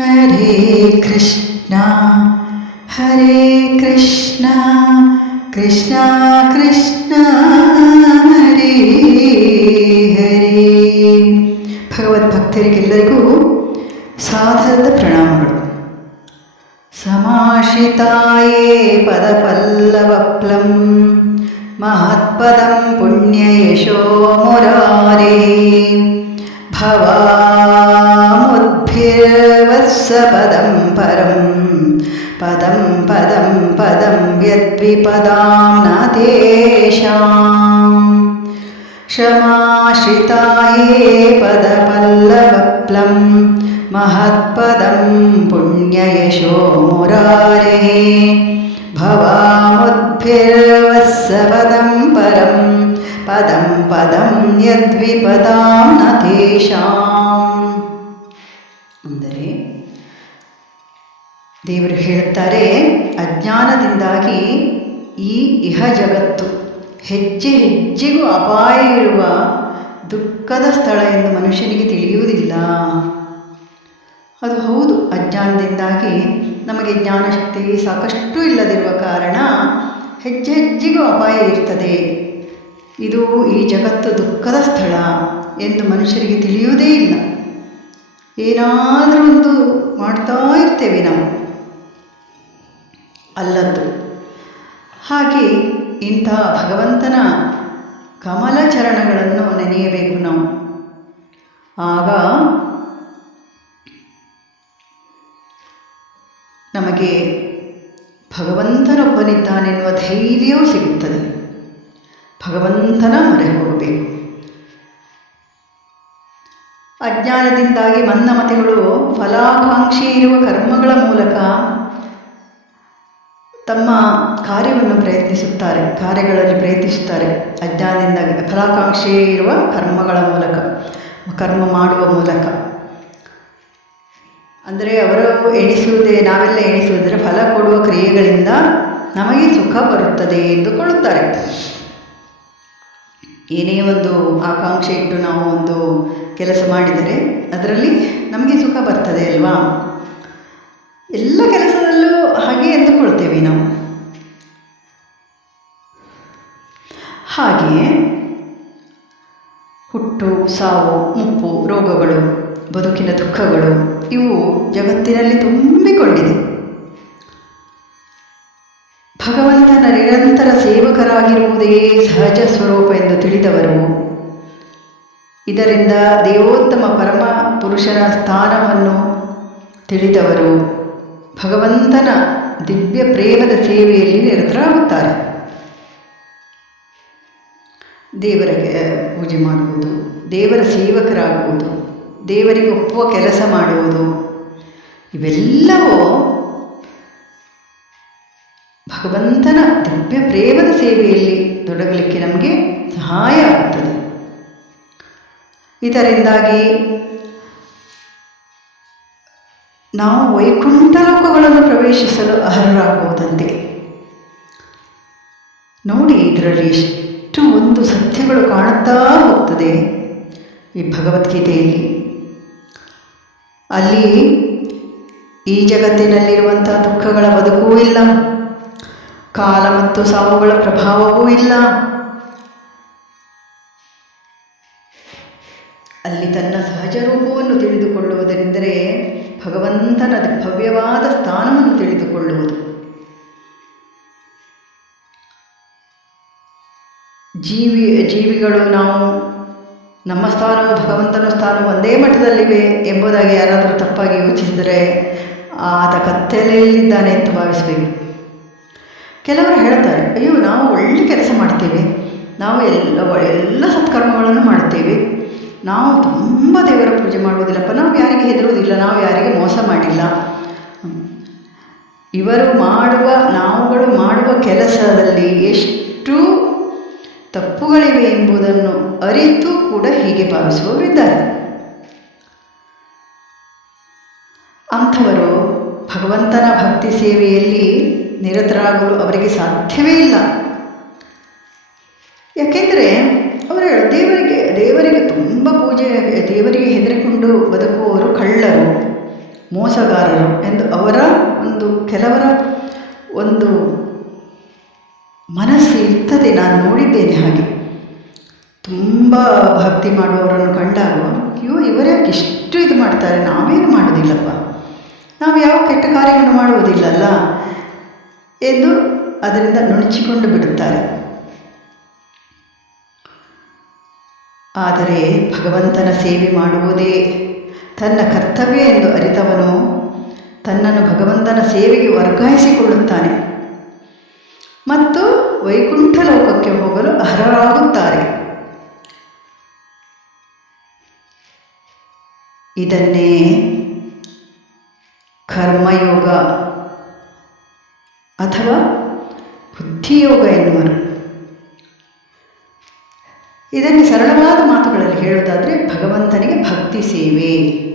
ഹരേ കൃഷ്ണ ഹരേ കൃഷ്ണ കൃഷ്ണ കൃഷ്ണ ഹരേ ഹരേ ಭಗವದ್ ಭಕ್ತರಿಗೆಲ್ಲರಿಗೂ ಸಾಧದ ಪ್ರಣಾಮಗಳು ಸಮಾಶ್ರಿತಾಯೇ ಪದಪಲ್ಲವಪ್ಲಂ ಮಹತ್ಪದಂ ಪುಣ್ಯ ಯಶೋ ಮುರಾರೇ ಭವಾ परं पदं पदं पदं यद्विपदां न तेषाम् क्षमाश्रिताये पदपल्लवप्लं महत्पदं पुण्ययशो मुरारेः भवामुद्भिर्वत्सपदं परं पदं पदं यद्विपदां न तेषाम् ದೇವರು ಹೇಳ್ತಾರೆ ಅಜ್ಞಾನದಿಂದಾಗಿ ಈ ಇಹ ಜಗತ್ತು ಹೆಜ್ಜೆ ಹೆಜ್ಜೆಗೂ ಅಪಾಯ ಇರುವ ದುಃಖದ ಸ್ಥಳ ಎಂದು ಮನುಷ್ಯನಿಗೆ ತಿಳಿಯುವುದಿಲ್ಲ. ಅದು ಹೌದು, ಅಜ್ಞಾನದಿಂದಾಗಿ ನಮಗೆ ಜ್ಞಾನಶಕ್ತಿ ಸಾಕಷ್ಟು ಇಲ್ಲದಿರುವ ಕಾರಣ ಹೆಜ್ಜೆ ಹೆಜ್ಜೆಗೂ ಅಪಾಯ ಇರ್ತದೆ. ಇದು ಈ ಜಗತ್ತು ದುಃಖದ ಸ್ಥಳ ಎಂದು ಮನುಷ್ಯರಿಗೆ ತಿಳಿಯುವುದೇ ಇಲ್ಲ. ಏನಾದರೂ ಒಂದು ಮಾಡ್ತಾ ಇರ್ತೇವೆ ನಾವು. ಅಲ್ಲದ್ದು. ಹಾಗೆ ಇಂತಹ ಭಗವಂತನ ಕಮಲ ಚರಣಗಳನ್ನು ನೆನೆಯಬೇಕು ನಾವು. ಆಗ ನಮಗೆ ಭಗವಂತನೊಬ್ಬನಿದ್ದಾನೆನ್ನುವ ಧೈರ್ಯವೂ ಸಿಗುತ್ತದೆ. ಭಗವಂತನ ಮೊರೆ ಹೋಗಬೇಕು. ಅಜ್ಞಾನದಿಂದಾಗಿ ಮಂದಮತಿಗಳು ಫಲಾಕಾಂಕ್ಷಿ ಇರುವ ಕರ್ಮಗಳ ಮೂಲಕ ತಮ್ಮ ಕಾರ್ಯವನ್ನು ಪ್ರಯತ್ನಿಸುತ್ತಾರೆ, ಕಾರ್ಯಗಳಲ್ಲಿ ಪ್ರಯತ್ನಿಸುತ್ತಾರೆ. ಅಜ್ಞಾನದಿಂದ ಫಲಾಕಾಂಕ್ಷೆ ಇರುವ ಕರ್ಮಗಳ ಮೂಲಕ, ಕರ್ಮ ಮಾಡುವ ಮೂಲಕ. ಅಂದರೆ ಅವರು ಎಣಿಸುವುದೇ, ನಾವೆಲ್ಲ ಎಣಿಸುವುದರ ಫಲ ಕೊಡುವ ಕ್ರಿಯೆಗಳಿಂದ ನಮಗೆ ಸುಖ ಬರುತ್ತದೆ ಎಂದುಕೊಳ್ಳುತ್ತಾರೆ. ಏನೇ ಒಂದು ಆಕಾಂಕ್ಷೆ ಇಟ್ಟು ನಾವು ಒಂದು ಕೆಲಸ ಮಾಡಿದರೆ ಅದರಲ್ಲಿ ನಮಗೆ ಸುಖ ಬರ್ತದೆ ಅಲ್ವಾ? ಎಲ್ಲ ಕೆಲಸದಲ್ಲೂ ಹಾಗೆ ಎಂದುಕೊಳ್ತೇವೆ ನಾವು. ಹಾಗೆಯೇ ಹುಟ್ಟು, ಸಾವು, ಮುಪ್ಪು, ರೋಗಗಳು, ಬದುಕಿನ ದುಃಖಗಳು, ಇವು ಜಗತ್ತಿನಲ್ಲಿ ತುಂಬಿಕೊಂಡಿದೆ. ಭಗವಂತನ ನಿರಂತರ ಸೇವಕರಾಗಿರುವುದೇ ಸಹಜ ಸ್ವರೂಪ ಎಂದು ತಿಳಿದವರು. ಇದರಿಂದ ದೇವೋತ್ತಮ ಪರಮ ಪುರುಷನ ಸ್ಥಾನವನ್ನು ತಿಳಿದವರು. ಭಗವಂತನ ದಿವ್ಯ ಪ್ರೇಮದ ಸೇವೆಯಲ್ಲಿ ನಿರತರಾಗುತ್ತಾರೆ. ದೇವರಿಗೆ ಪೂಜೆ ಮಾಡುವುದು, ದೇವರ ಸೇವಕರಾಗುವುದು, ದೇವರಿಗೆ ಒಪ್ಪುವ ಕೆಲಸ ಮಾಡುವುದು, ಇವೆಲ್ಲವೂ ಭಗವಂತನ ದಿವ್ಯ ಪ್ರೇಮದ ಸೇವೆಯಲ್ಲಿ ತೊಡಗಲಿಕ್ಕೆ ನಮಗೆ ಸಹಾಯ ಆಗ್ತದೆ. ಇದರಿಂದಾಗಿ ನಾವು ವೈಕುಂಠ ಲೋಕಗಳನ್ನು ಪ್ರವೇಶಿಸಲು ಅರ್ಹರಾಗುವುದಂತೆ. ನೋಡಿ ಇದರಲ್ಲಿ ಎಷ್ಟು ಒಂದು ಸತ್ಯಗಳು ಕಾಣುತ್ತಾ ಹೋಗ್ತದೆ. ಈ ಭಗವದ್ಗೀತೆಯಲ್ಲಿ. ಅಲ್ಲಿ ಈ ಜಗತ್ತಿನಲ್ಲಿರುವಂಥ ದುಃಖಗಳ ಬದುಕೂ ಇಲ್ಲ. ಕಾಲ ಮತ್ತು ಸಾವುಗಳ ಪ್ರಭಾವವೂ ಇಲ್ಲ. ಅಲ್ಲಿ ತನ್ನ ಸಹಜ ರೂಪವನ್ನು ತಿಳಿದುಕೊಳ್ಳುವುದೆಂದರೆ ಭಗವಂತನ ಭವ್ಯವಾದ ಸ್ಥಾನವನ್ನು ತಿಳಿದುಕೊಳ್ಳುವುದು. ಜೀವಿ, ಜೀವಿಗಳು ನಾವು ನಮ್ಮ ಸ್ಥಾನವು ಭಗವಂತನ ಸ್ಥಾನವು ಒಂದೇ ಮಠದಲ್ಲಿವೆ ಎಂಬುದಾಗಿ ಯಾರಾದರೂ ತಪ್ಪಾಗಿ ಯೋಚಿಸಿದರೆ ಆತ ಕತ್ತಲೆಯಲ್ಲಿದ್ದಾನೆ ಅಂತ ಭಾವಿಸಬೇಕು ಕೆಲವರು ಹೇಳ್ತಾರೆ ಅಯ್ಯೋ, ನಾವು ಒಳ್ಳೆ ಕೆಲಸ ಮಾಡ್ತೇವೆ. ನಾವು ಎಲ್ಲ ಎಲ್ಲ ಸತ್ಕರ್ಮಗಳನ್ನು ಮಾಡ್ತೇವೆ ನಾವು ತುಂಬ ದೇವರ ಪೂಜೆ ಮಾಡುವುದಿಲ್ಲಪ್ಪ ಇವರು ಮಾಡುವ, ನಾವುಗಳು ಮಾಡುವ ಕೆಲಸದಲ್ಲಿ ಎಷ್ಟು ತಪ್ಪುಗಳಿವೆ ಎಂಬುದನ್ನು ಅರಿತು ಕೂಡ ಹೀಗೆ ಭಾವಿಸುವವರಿದ್ದಾರೆ ಅಂಥವರು ಭಗವಂತನ ಭಕ್ತಿ ಸೇವೆಯಲ್ಲಿ ನಿರತರಾಗಲು ಅವರಿಗೆ ಸಾಧ್ಯವೇ ಇಲ್ಲ. ಯಾಕೆಂದರೆ ಅವರು ದೇವರಿಗೆ ದೇವರಿಗೆ ತುಂಬ ಪೂಜೆ, ದೇವರಿಗೆ ಹೆದರಿಕೊಂಡು ಬದುಕುವವರು ಕಳ್ಳರು, ಮೋಸಗಾರರು ಎಂದು ಅವರ ಒಂದು ಕೆಲವರ ಒಂದು ಮನಸ್ಸು ಇರ್ತದೆ. ನಾನು ನೋಡಿದ್ದೇನೆ ಹಾಗೆ. ತುಂಬ ಭಕ್ತಿ ಮಾಡುವವರನ್ನು ಕಂಡಾಗ, ಅಯ್ಯೋ ಇವರ್ಯಾಕೆ ಇಷ್ಟು ಇದು ಮಾಡ್ತಾರೆ? ನಾವೇನು ಮಾಡೋದಿಲ್ಲಪ್ಪ ನಾವು ಯಾವ ಕೆಟ್ಟ ಕಾರ್ಯವನ್ನು ಮಾಡುವುದಿಲ್ಲಲ್ಲ ಎಂದು ಅದರಿಂದ ನುಣುಚಿಕೊಂಡು ಬಿಡುತ್ತಾರೆ. ಆದರೆ ಭಗವಂತನ ಸೇವೆ ಮಾಡುವುದೇ ತನ್ನ ಕರ್ತವ್ಯ ಎಂದು ಅರಿತವನು ತನ್ನನ್ನು ಭಗವಂತನ ಸೇವೆಗೆ ವರ್ಗಾಯಿಸಿಕೊಳ್ಳುತ್ತಾನೆ. ಮತ್ತು ವೈಕುಂಠ ಲೋಕಕ್ಕೆ ಹೋಗಲು ಅರ್ಹರಾಗುತ್ತಾರೆ. ಇದನ್ನೇ ಕರ್ಮಯೋಗ ಅಥವಾ ಬುದ್ಧಿಯೋಗ ಎನ್ನುವರು. ಇದನ್ನು ಸರಳವಾದ ಮಾತುಗಳಲ್ಲಿ ಹೇಳುವುದಾದರೆ ಭಗವಂತನಿಗೆ ಭಕ್ತಿ ಸೇವೆ.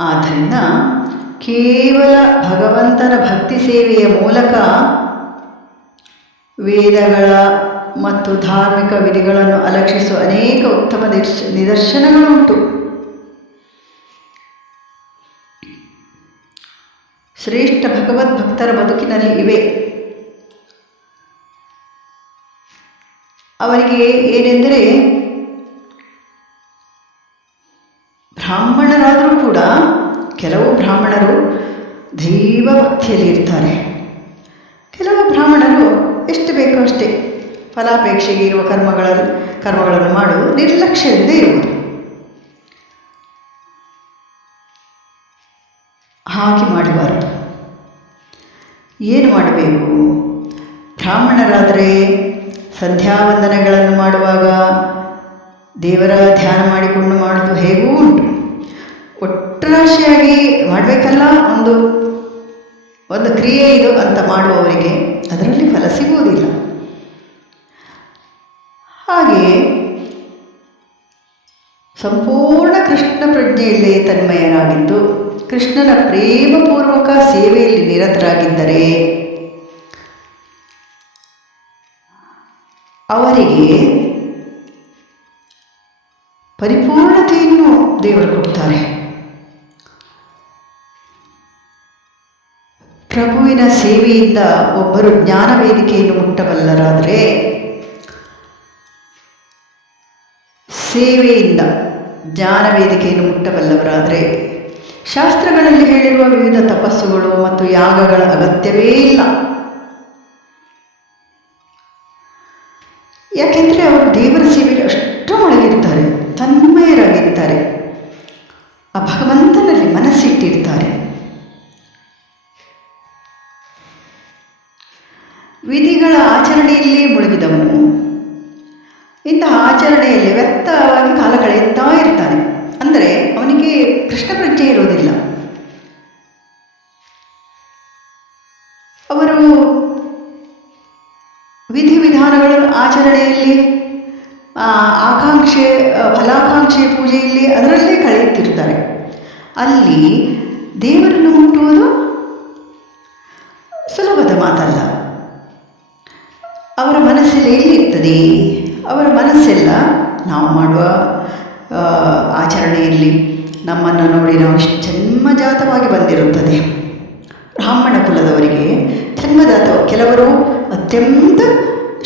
ಆದ್ದರಿಂದ ಕೇವಲ ಭಗವಂತನ ಭಕ್ತಿ ಸೇವೆಯ ಮೂಲಕ ವೇದಗಳ ಮತ್ತು ಧಾರ್ಮಿಕ ವಿಧಿಗಳನ್ನು ಅಲಕ್ಷಿಸುವ ಅನೇಕ ಉತ್ತಮ ನಿರ್ಶ, ನಿದರ್ಶನಗಳುಂಟು. ಶ್ರೇಷ್ಠ ಭಗವದ್ ಭಕ್ತರ ಬದುಕಿನಲ್ಲಿ ಇವೆ. ಅವರಿಗೆ ಏನೆಂದರೆ ಬ್ರಾಹ್ಮಣರಾದರೂ ಕೂಡ ಕೆಲವು ಬ್ರಾಹ್ಮಣರು ದೈವ ಭಕ್ತಿಯಲ್ಲಿ ಇರ್ತಾರೆ ಕೆಲವು ಬ್ರಾಹ್ಮಣರು ಎಷ್ಟು ಬೇಕೋ ಅಷ್ಟೇ ಫಲಾಪೇಕ್ಷೆಗೆ ಇರುವ ಕರ್ಮಗಳ, ಕರ್ಮಗಳನ್ನು ಮಾಡುವುದು ನಿರ್ಲಕ್ಷ್ಯದಿಂದ ಇರುವುದು. ಹಾಗೆ ಮಾಡಬಾರದು. ಏನು ಮಾಡಬೇಕು? ಬ್ರಾಹ್ಮಣರಾದರೆ ಸಂಧ್ಯಾವಂದನೆಗಳನ್ನು ಮಾಡುವಾಗ ದೇವರ ಧ್ಯಾನ ಮಾಡಿಕೊಂಡು ಮಾಡುವುದು ಹೇಗೂ ಉಂಟು. ಒಟ್ಟರಾಶಿಯಾಗಿ ಮಾಡಬೇಕಲ್ಲ ಒಂದು ಒಂದು ಕ್ರಿಯೆ ಇದು ಅಂತ ಮಾಡುವವರಿಗೆ ಅದರಲ್ಲಿ ಫಲ ಸಿಗುವುದಿಲ್ಲ. ಹಾಗೆಯೇ ಸಂಪೂರ್ಣ ಕೃಷ್ಣ ಪ್ರಜ್ಞೆಯಲ್ಲೇ ತನ್ಮಯರಾಗಿದ್ದು, ಕೃಷ್ಣನ ಪ್ರೇಮಪೂರ್ವಕ ಸೇವೆಯಲ್ಲಿ ನಿರತರಾಗಿದ್ದರೆ ಅವರಿಗೆ ಪರಿಪೂರ್ಣತೆಯನ್ನು ದೇವರು ಕೊಡ್ತಾರೆ. ಪ್ರಭುವಿನ ಸೇವೆಯಿಂದ ಒಬ್ಬರು ಜ್ಞಾನ ವೇದಿಕೆಯನ್ನು ಮುಟ್ಟಬಲ್ಲರಾದರೆ ಸೇವೆಯಿಂದ ಜ್ಞಾನ ವೇದಿಕೆಯನ್ನು ಮುಟ್ಟಬಲ್ಲವರಾದರೆ ಶಾಸ್ತ್ರಗಳಲ್ಲಿ ಹೇಳಿರುವ ವಿವಿಧ ತಪಸ್ಸುಗಳು ಮತ್ತು ಯಾಗಗಳ ಅಗತ್ಯವೇ ಇಲ್ಲ. ಯಾಕೆಂದರೆ ಅವರು ದೇವರ ಸೇವೆಗೆ ಅಷ್ಟು ಒಳಗಿರ್ತಾರೆ, ತನ್ಮಯರಾಗಿರ್ತಾರೆ. ಆ ಭಗವಂತನಲ್ಲಿ ಮನಸ್ಸಿಟ್ಟಿರ್ತಾರೆ. ವಿಧಿಗಳ ಆಚರಣೆಯಲ್ಲೇ ಮುಳುಗಿದವನು. ಇಂತಹ ಆಚರಣೆಯಲ್ಲಿ ವ್ಯಕ್ತವಾಗಿ ಕಾಲ ಕಳೆಯುತ್ತಾ ಇರ್ತಾನೆ. ಅಂದರೆ ಅವನಿಗೆ ಕೃಷ್ಣ ಪ್ರಜ್ಞೆ ಇರುವುದಿಲ್ಲ ಅವರು ವಿಧಿವಿಧಾನಗಳನ್ನು ಆಚರಣೆಯಲ್ಲಿ ಆ, ಆಕಾಂಕ್ಷೆ ಫಲಾಕಾಂಕ್ಷೆ ಪೂಜೆಯಲ್ಲಿ ಅದರಲ್ಲೇ ಕಳೆಯುತ್ತಿರ್ತಾರೆ ಅಲ್ಲಿ ದೇವರನ್ನು ಮುಟ್ಟುವುದು ಮನಸ್ಸೆಲ್ಲ ನಾವು ಮಾಡುವ ಆಚರಣೆಯಲ್ಲಿ ನಮ್ಮನ್ನು ನೋಡಿ ನಾವು ಜನ್ಮಜಾತವಾಗಿ ಬಂದಿರುತ್ತದೆ. ಬ್ರಾಹ್ಮಣ ಕುಲದವರಿಗೆ ಜನ್ಮಜಾತ, ಕೆಲವರು ಅತ್ಯಂತ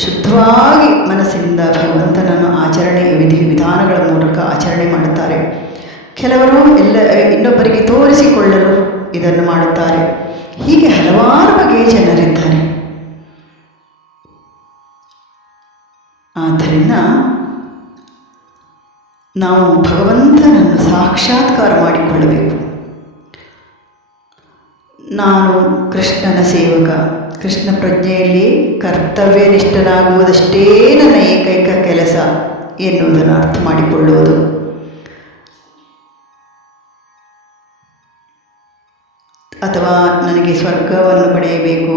ಶುದ್ಧವಾಗಿ ಮನಸ್ಸಿನಿಂದ ಭಗವಂತನನ್ನು ಆಚರಣೆ ವಿಧಿ, ವಿಧಾನಗಳ ಮೂಲಕ ಆಚರಣೆ ಮಾಡುತ್ತಾರೆ. ಕೆಲವರು ಎಲ್ಲ, ಇನ್ನೊಬ್ಬರಿಗೆ ತೋರಿಸಿಕೊಳ್ಳಲು ಇದನ್ನು ಮಾಡುತ್ತಾರೆ. ಹೀಗೆ ಹಲವಾರು ಬಗೆಯ ಜನರಿದ್ದಾರೆ. ಆದ್ದರಿಂದ ನಾವು ಭಗವಂತನನ್ನು ಸಾಕ್ಷಾತ್ಕಾರ ಮಾಡಿಕೊಳ್ಳಬೇಕು. ನಾನು ಕೃಷ್ಣನ ಸೇವಕ, ಕೃಷ್ಣ ಪ್ರಜ್ಞೆಯಲ್ಲಿ ಕರ್ತವ್ಯನಿಷ್ಠನಾಗುವುದಷ್ಟೇ ನನ್ನ ಏಕೈಕ ಕೆಲಸ ಎನ್ನುವುದನ್ನು ಅರ್ಥ ಮಾಡಿಕೊಳ್ಳುವುದು. ಅಥವಾ ನನಗೆ ಸ್ವರ್ಗವನ್ನು ಪಡೆಯಬೇಕು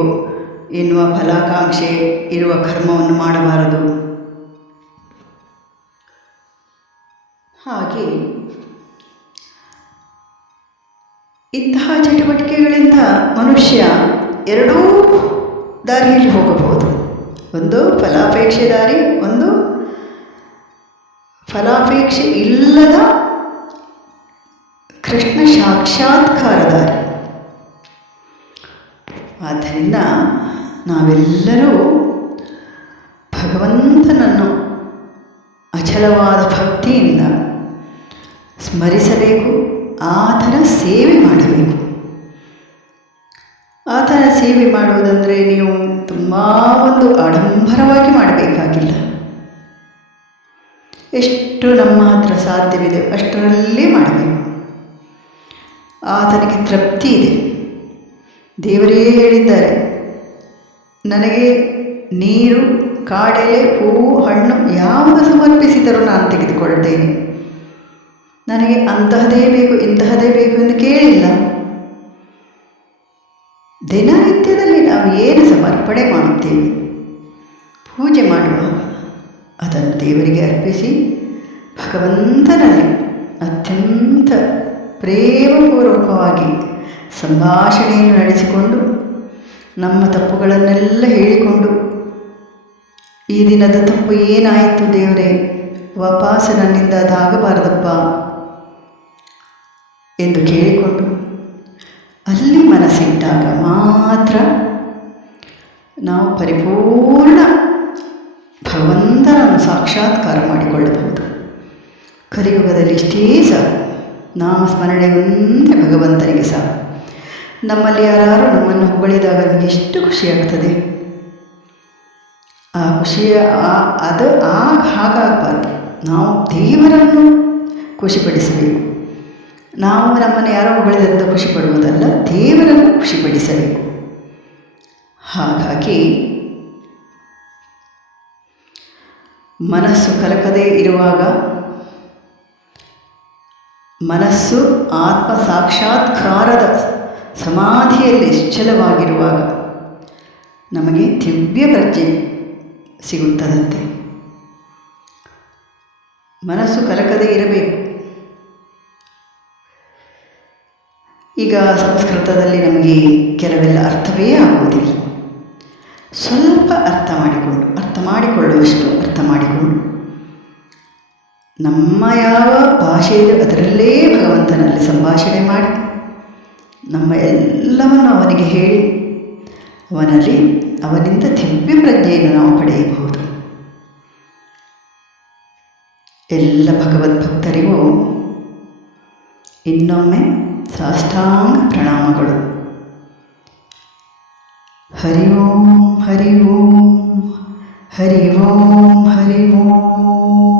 ಎನ್ನುವ ಫಲಾಕಾಂಕ್ಷೆ ಇರುವ ಕರ್ಮವನ್ನು ಮಾಡಬಾರದು. ಹಾಗೆ ಇಂತಹ ಚಟುವಟಿಕೆಗಳಿಂದ ಮನುಷ್ಯ ಎರಡೂ ದಾರಿಯಲ್ಲಿ ಹೋಗಬಹುದು. ಒಂದು ಫಲಾಪೇಕ್ಷೆ ದಾರಿ, ಒಂದು ಫಲಾಪೇಕ್ಷೆ ಇಲ್ಲದ ಕೃಷ್ಣ ಸಾಕ್ಷಾತ್ಕಾರ ದಾರಿ. ಆದ್ದರಿಂದ ನಾವೆಲ್ಲರೂ ಭಗವಂತನನ್ನು ಅಚಲವಾದ ಭಕ್ತಿಯಿಂದ ಸ್ಮರಿಸಬೇಕು, ಆತನ ಸೇವೆ ಮಾಡಬೇಕು. ಆತನ ಸೇವೆ ಮಾಡುವುದಂದರೆ ನೀವು ತುಂಬ ಒಂದು ಆಡಂಬರವಾಗಿ ಮಾಡಬೇಕಾಗಿಲ್ಲ. ಎಷ್ಟು ನಮ್ಮ ಹತ್ರ ಸಾಧ್ಯವಿದೆ ಅಷ್ಟರಲ್ಲೇ ಮಾಡಬೇಕು. ಆತನಿಗೆ ತೃಪ್ತಿ ಇದೆ. ದೇವರೇ ಹೇಳಿದ್ದಾರೆ, ನನಗೆ ನೀರು, ಕಾಡೆಲೆ, ಹೂವು, ಹಣ್ಣು ಯಾವುದು ಸಮರ್ಪಿಸಿದರೂ ನಾನು ತೆಗೆದುಕೊಳ್ಳುತ್ತೇನೆ ನನಗೆ ಅಂತಹದೇ ಬೇಕು, ಇಂತಹದೇ ಬೇಕು ಎಂದು ಕೇಳಿಲ್ಲ. ದಿನನಿತ್ಯದಲ್ಲಿ ನಾವು ಏನು ಸಮರ್ಪಣೆ ಮಾಡುತ್ತೇವೆ? ಪೂಜೆ ಮಾಡುವಾಗ ಅದನ್ನು ದೇವರಿಗೆ ಅರ್ಪಿಸಿ ಭಗವಂತನಲ್ಲಿ ಅತ್ಯಂತ ಪ್ರೇಮಪೂರ್ವಕವಾಗಿ ಸಂಭಾಷಣೆಯನ್ನು ನಡೆಸಿಕೊಂಡು, ನಮ್ಮ ತಪ್ಪುಗಳನ್ನೆಲ್ಲ ಹೇಳಿಕೊಂಡು, ಈ ದಿನದ ತಪ್ಪು ಏನಾಯಿತು ದೇವರೇ? ವಾಪಸ್ ನನ್ನಿಂದ ಅದಾಗಬಾರದಪ್ಪ. ಎಂದು ಕೇಳಿಕೊಂಡು ಅಲ್ಲಿ ಮನಸ್ಸಿಟ್ಟಾಗ ಮಾತ್ರ ನಾವು ಪರಿಪೂರ್ಣ ಭಗವಂತನನ್ನು ಸಾಕ್ಷಾತ್ಕಾರ ಮಾಡಿಕೊಳ್ಳಬಹುದು. ಕಲಿಯುಗದಲ್ಲಿ ಇಷ್ಟೇ ಸಾಕು. ನಾಮ ಸ್ಮರಣೆ ಒಂದೇ ಭಗವಂತನಿಗೆ ಸಾಕು. ನಮ್ಮಲ್ಲಿ ಯಾರು ನಮ್ಮನ್ನು ಹೊಗಳಿದಾಗ ನಮಗೆ ಎಷ್ಟು ಖುಷಿಯಾಗ್ತದೆ ಆ ಖುಷಿಯ ಆ ಅದು ಆ ಹಾಗಾಗಬಾರ್ದು. ನಾವು ದೇವರನ್ನು ಖುಷಿಪಡಿಸಬೇಕು. ನಾವು ನಮ್ಮನ್ನು ಯಾರೋ ಹೊಗಳಿದಂತ ಖುಷಿ ಪಡುವುದಲ್ಲ ದೇವರನ್ನು ಖುಷಿಪಡಿಸಬೇಕು. ಹಾಗಾಗಿ ಮನಸ್ಸು ಕಲಕದೇ ಇರುವಾಗ, ಮನಸ್ಸು ಆತ್ಮ ಸಾಕ್ಷಾತ್ಕಾರದ ಸಮಾಧಿಯಲ್ಲಿ ನಿಶ್ಚಲವಾಗಿರುವಾಗ ನಮಗೆ ದಿವ್ಯ ಪ್ರಜ್ಞೆ ಸಿಗುತ್ತದಂತೆ. ಮನಸ್ಸು ಕಲಕದೇ ಇರಬೇಕು. ಈಗ ಸಂಸ್ಕೃತದಲ್ಲಿ ನಮಗೆ ಕೆಲವೆಲ್ಲ ಅರ್ಥವೇ ಆಗುವುದಿಲ್ಲ. ಸ್ವಲ್ಪ ಅರ್ಥ ಮಾಡಿಕೊಂಡು, ಅರ್ಥ ಮಾಡಿಕೊಳ್ಳುವಷ್ಟು ಅರ್ಥ ಮಾಡಿಕೊಂಡು, ನಮ್ಮ ಯಾವ ಭಾಷೆ ಇದೆ ಅದರಲ್ಲೇ ಭಗವಂತನಲ್ಲಿ ಸಂಭಾಷಣೆ ಮಾಡಿ, ನಮ್ಮ ಎಲ್ಲವನ್ನು ಅವನಿಗೆ ಹೇಳಿ, ಅವನಲ್ಲಿ ಅವನಿಂದ ದಿವ್ಯ ಪ್ರಜ್ಞೆಯನ್ನು ನಾವು ಪಡೆಯಬಹುದು. ಎಲ್ಲ ಭಗವದ್ಭಕ್ತರಿಗೂ ಇನ್ನೊಮ್ಮೆ ಸಾಷ್ಟಾಂಗ ಪ್ರಣಾಮಗಳು ಹರಿ ಓಂ ಹರಿ ಓಂ ಹರಿ ಓಂ ಹರಿ ಓಂ